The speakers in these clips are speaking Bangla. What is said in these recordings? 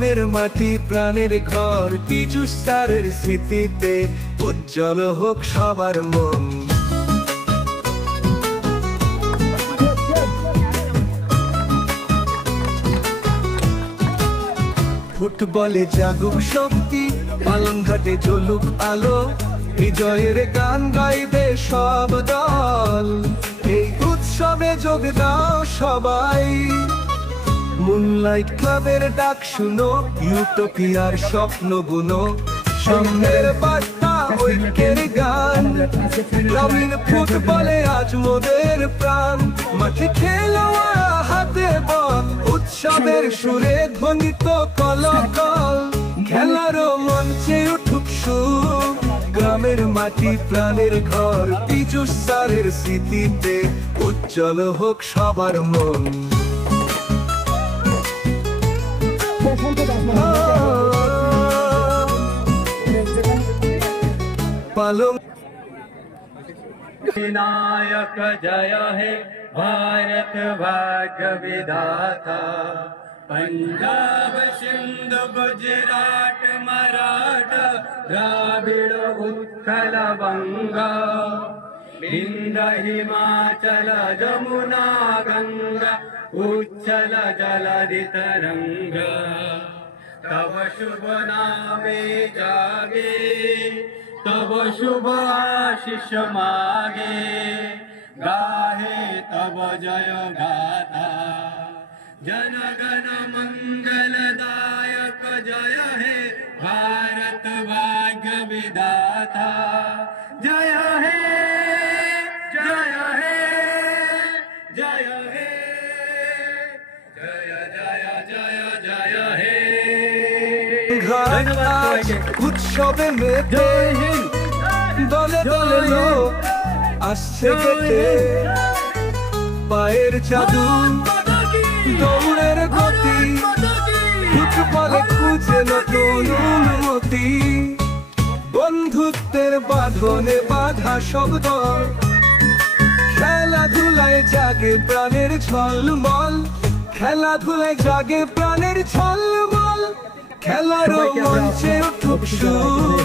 গ্রামের মাটি প্রাণের ঘর পীযূষ স্যারের স্মৃতিতে উজ্জ্বল হোক সবার মন। ফুটবলে জাগুক শক্তি, পালনঘাটে জ্বলুক আলো, বিজয়ের গান গাইবে সব দল। এই উৎসবে যোগ দাও সবাই, মুনলাইট ক্লাবের ডাক শুনো, ইউটোপিয়ার স্বপ্ন গুনো, সামনের বার্তা ঐক্যের গান। গ্রামীণ ফুটবলে আজ মোদের প্রাণ, মাঠে খেলোয়াড় হাতে বল, উৎসবের সুরে ধ্বনিত কলকল, খেলার মঞ্চে উঠুক সুর। গ্রামের মাটি প্রাণের ঘর পীযূষ স্যারের স্মৃতিতে উজ্জ্বল হোক সবার মন। विनायक जय हे भारत भाग्य विधाता, पंजाब सिंध गुजरात मराठा द्राविड़ उत्कल बंगा, विंध्य हिमाचल जमुना गंगा उच्चल जलधि तरंगा। तब शुभ नामे जागे, तब शुभ आशीष मागे, गाहे तब जय गाथा। जन गण मंगलदायक जय हे भारत भाग्य विधाता, जय हे जय हे जय हे जय जय जय जय हे। উৎসবে মেতে দলে দলে লোক আসছে গেতে, পায়ের জাদু দৌড়ের গতি, ফুটবলে খুঁজে নতুন অনুমতি। বন্ধুত্বের বাঁধনে বাঁধা শব্দ, খেলাধুলায় জাগে প্রাণের ঝলমল, খেলাধুলায় জাগে প্রাণের ঝলমল, খেলার মঞ্চে উঠুক সুর।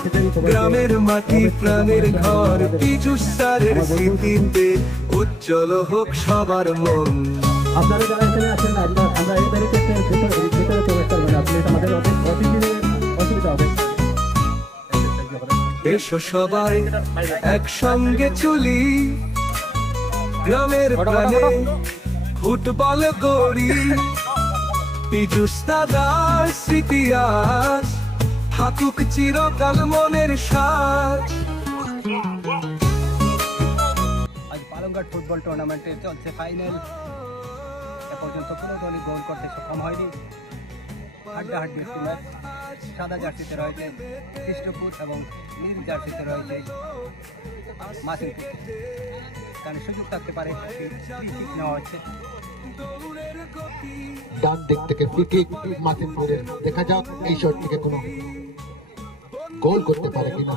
গ্রামের মাটি প্রাণের ঘর পীযূষ স্যারের স্মৃতিতে উজ্জ্বল হোক সবার মন। আপনারা যারা এখানে আছেন, আমরা এই তারিখে ভিতরে প্রবেশ করবো না, আপনি আমাদের অসুবিধা হবে। এসো সবাই একসঙ্গে চলি, গ্রামের প্রাণে ফুটবল গড়ি। পীযূষ দাদার স্মৃতি আজ থাকুক চিরকাল মনের সাজ। আজ পালংঘাট ফুটবল টুর্নামেন্টে চলছে ফাইনাল। এ পর্যন্ত কোনো দলই গোল করতে সক্ষম হয়নি। হাড্ডাহাড্ডি একটি ম্যাচ। সাদা জার্সিতে রয়েছে কৃষ্ণপুর এবং নীল জার্সিতে রয়েছে মাসিমপুর। কারণ সুযোগ থাকতে পারে নেওয়া হচ্ছে। ডান দিক থেকে ফ্রি কিক মাসিমপুরের, দেখা যাক এই শট থেকে কোনো গোল করতে পারে কিনা।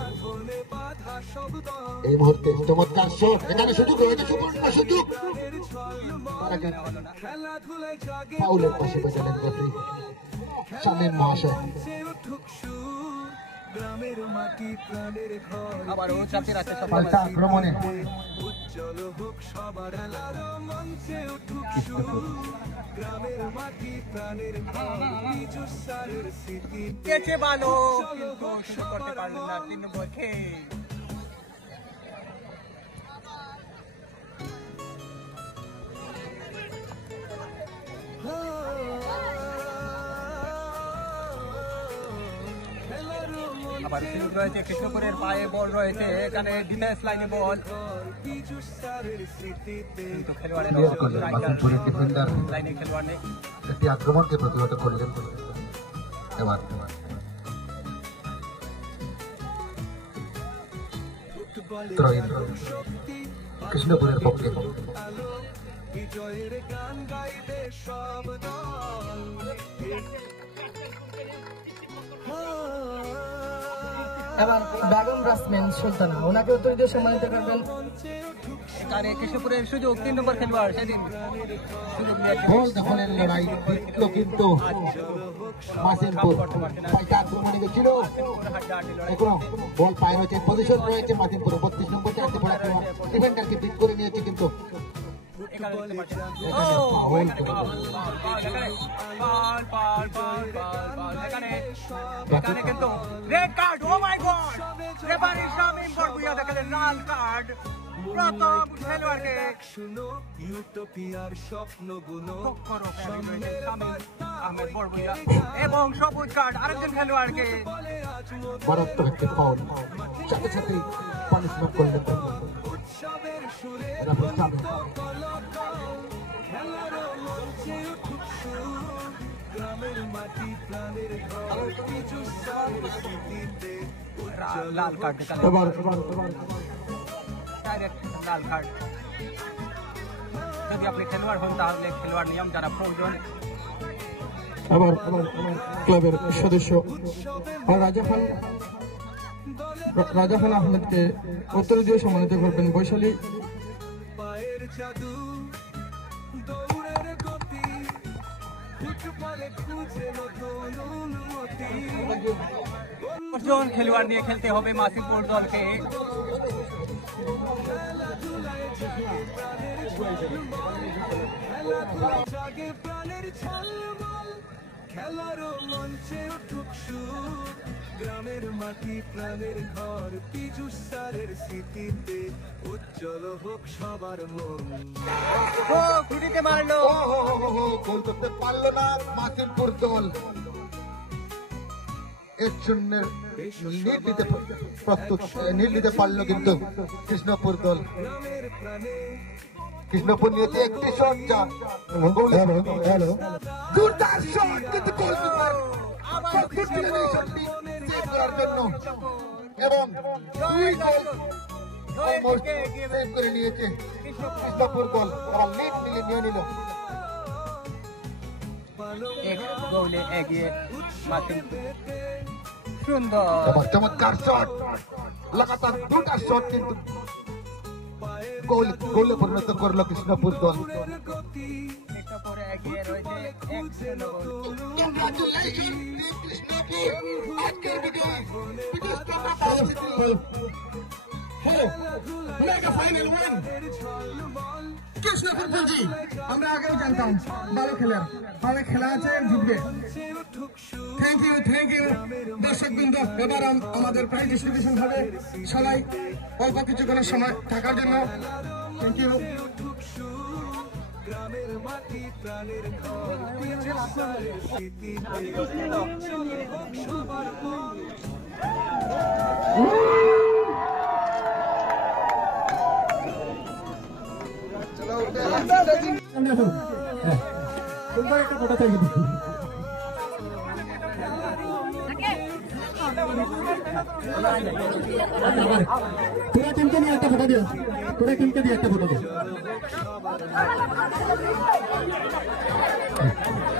এই মুহূর্তে চমৎকার শট, এখানে সুযোগ রয়েছে, সুবর্ণ সুযোগ। ফাউলের পাশে বাজালেন রেফারি শামীম মহাশয়। আবারও চাপতে রাখছে পাল্টা আক্রমণে ভালো কিন্তু শুট করতে পারলেন না 3 নম্বর খেয়ে। আবার সুযোগ রয়েছে কৃষ্ণপুরের পায়ে, বল রয়েছে এখানে ডিফেন্স লাইনে বল, কিন্তু খেলোয়াড়ের লাইনে খেলোয়াড় নেই। একটি আক্রমণকে প্রতিহত করলেন এবার। কৃষ্ণপুরের পক্ষে এবার বেগম রাসমিন সুলতানা, ওনাকে উত্তর দিয়ে সম্মানিত করবেন এখানে কৃষ্ণপুরের সুযোগ 3 নম্বর খেলোয়াড় সেদিন সুযোগ নিয়েছে। বল দখলের লড়াই জিতল কিন্তু মাসিমপুর। পাল্টা আক্রমণে গেছিল, এখনো বল পায় রয়েছে, পজিশন রয়েছে মাসিমপুর। 32 নম্বর চারটি পড়া ডিফেন্ডারকে বিট করে নিয়েছে কিন্তু এখানে কিন্তু রেড কার্ড। ও মাই গড, রেফারি শামিম বরগুইয়া দেখালেন লাল কার্ড প্রথম খেলোয়াড়কে। ইউটোপিয়ার স্বপ্নগুলো শামিম আহমেদ বরগুইয়া এবং সবুজ কার্ড আরেকজন খেলোয়াড়কে। মারাত্মক একটি ফাউল, সাথে সাথে পানিশমেন্ট করলেন উৎসবের সুরে গ্রামের মাটি প্রাণের ঘর কিছু স্মৃতিতে লাল কার্ড দেখালেন, ডাইরেক্ট লাল কার্ড। যদি আপনি খেলোয়াড় হন তাহলে খেলোয়াড় নিয়ম যারা প্রয়োজন। আবার ক্লাবের সদস্য রাজা খান আহমেদকে উত্তর দিয়ে সম্মানিত করবেন বৈশালী। পায়ের জাদু দৌড়ের গতি ফুটবলে খুঁজে নতুন অনুমতি। জন খেলোয়াড় নিয়ে খেলতে হবে মাসিমপুর দলকে। জাগে প্রাণের ঝলমল খেলার মঞ্চে উঠুক সুর গ্রামের মাটি প্রাণের ঘর পিজুস স্যারের স্মৃতিতে উজ্জ্বল হোক সবার মন। ও খুঁটিতে মারলো, গোল করতে পারলো না মাসিমপুর দল। 1-0 লিড দিতে পারলো কিন্তু কৃষ্ণপুর দল। কৃষ্ণপুর নিয়েছে একটি শট, যা দুর্দান্ত শট কিন্তু গোলকিপার সেভ করার জন্য এবং 2 গোল অলমোস্ট সেভ করে নিয়েছে কৃষ্ণপুর দল। তারা লিড নিয়ে নিল। এক গোলে এগিয়ে মাসিমপুর। সুন্দর চমৎকার শট, লাগাতার 2টা শট কিন্তু গোলে পরিণত করলো কৃষ্ণপুর দল। পরে এগিয়ে রয়েছে 1-0 গোল। Congratulations, কৃষ্ণপুর আজকের বিজয়। কৃষ্ণপুর পুঁজি আমরা আগেও জানতাম ভালো খেলার, ভালো খেলা আছে, জিতবে। থ্যাংক ইউ দর্শক বৃন্দ। এবার আমাদের প্রাইজ ডিস্ট্রিবিউশন হবে, সবাই অল্প কিছুক্ষণের সময় থাকার জন্য থ্যাংক ইউ। গ্রামের মাটি প্রাণের ঘর একটা ফটো থাকবে। তোরা টিমকে নিয়ে একটা ফটো দিও, তোরা টিমকে দিয়ে একটা ফটো দিও।